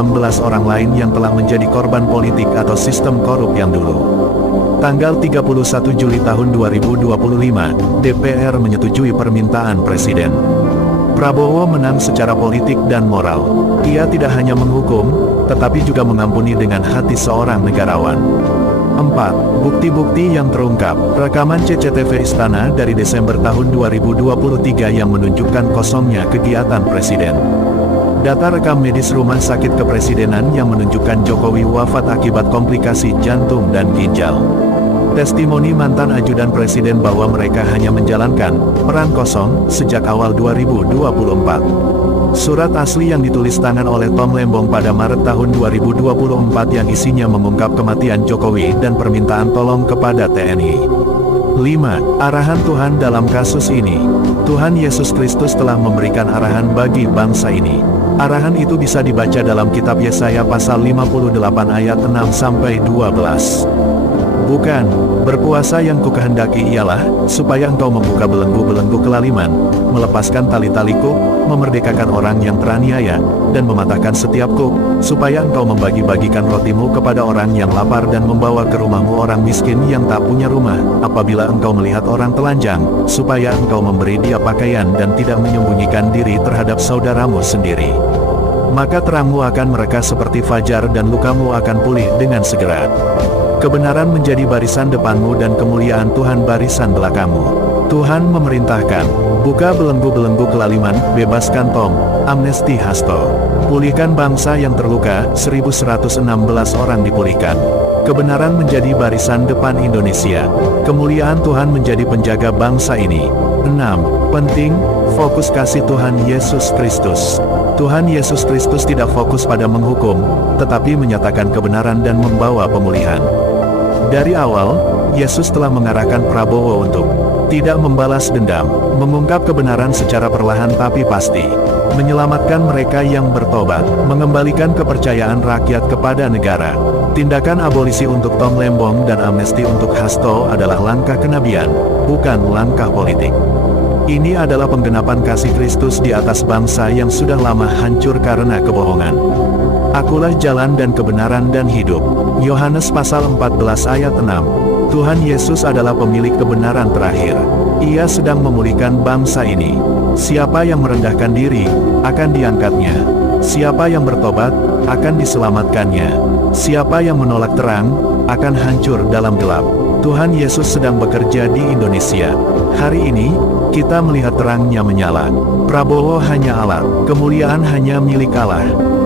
16 orang lain yang telah menjadi korban politik atau sistem korup yang dulu. Tanggal 31 Juli tahun 2025, DPR menyetujui permintaan Presiden. Prabowo menang secara politik dan moral. Ia tidak hanya menghukum, tetapi juga mengampuni dengan hati seorang negarawan. 4. Bukti-bukti yang terungkap. Rekaman CCTV Istana dari Desember tahun 2023 yang menunjukkan kosongnya kegiatan Presiden. Data rekam medis Rumah Sakit Kepresidenan yang menunjukkan Jokowi wafat akibat komplikasi jantung dan ginjal. Testimoni mantan ajudan Presiden bahwa mereka hanya menjalankan peran kosong sejak awal 2024. Surat asli yang ditulis tangan oleh Tom Lembong pada Maret tahun 2024 yang isinya mengungkap kematian Jokowi dan permintaan tolong kepada TNI. 5. Arahan Tuhan dalam kasus ini. Tuhan Yesus Kristus telah memberikan arahan bagi bangsa ini. Arahan itu bisa dibaca dalam kitab Yesaya pasal 58 ayat 6-12. Bukan, berpuasa yang kukehendaki ialah, supaya engkau membuka belenggu-belenggu kelaliman, melepaskan tali-tali kuk, memerdekakan orang yang teraniaya, dan mematahkan setiap kuk, supaya engkau membagi-bagikan rotimu kepada orang yang lapar dan membawa ke rumahmu orang miskin yang tak punya rumah, apabila engkau melihat orang telanjang, supaya engkau memberi dia pakaian dan tidak menyembunyikan diri terhadap saudaramu sendiri. Maka terangmu akan mereka seperti fajar dan lukamu akan pulih dengan segera. Kebenaran menjadi barisan depanmu dan kemuliaan Tuhan barisan belakangmu. Tuhan memerintahkan, buka belenggu-belenggu kelaliman, bebaskan Tom, amnesti Hasto. Pulihkan bangsa yang terluka, 1116 orang dipulihkan. Kebenaran menjadi barisan depan Indonesia. Kemuliaan Tuhan menjadi penjaga bangsa ini. 6. Penting, fokus kasih Tuhan Yesus Kristus. Tuhan Yesus Kristus tidak fokus pada menghukum, tetapi menyatakan kebenaran dan membawa pemulihan. Dari awal, Yesus telah mengarahkan Prabowo untuk tidak membalas dendam, mengungkap kebenaran secara perlahan tapi pasti, menyelamatkan mereka yang bertobat, mengembalikan kepercayaan rakyat kepada negara. Tindakan abolisi untuk Tom Lembong dan amnesti untuk Hasto adalah langkah kenabian, bukan langkah politik. Ini adalah penggenapan kasih Kristus di atas bangsa yang sudah lama hancur karena kebohongan. Akulah jalan dan kebenaran dan hidup. Yohanes pasal 14 ayat 6. Tuhan Yesus adalah pemilik kebenaran terakhir. Ia sedang memulihkan bangsa ini. Siapa yang merendahkan diri, akan diangkatnya. Siapa yang bertobat, akan diselamatkannya. Siapa yang menolak terang, akan hancur dalam gelap. Tuhan Yesus sedang bekerja di Indonesia. Hari ini, kita melihat terangnya menyala. Prabowo hanya alat, kemuliaan hanya milik Allah.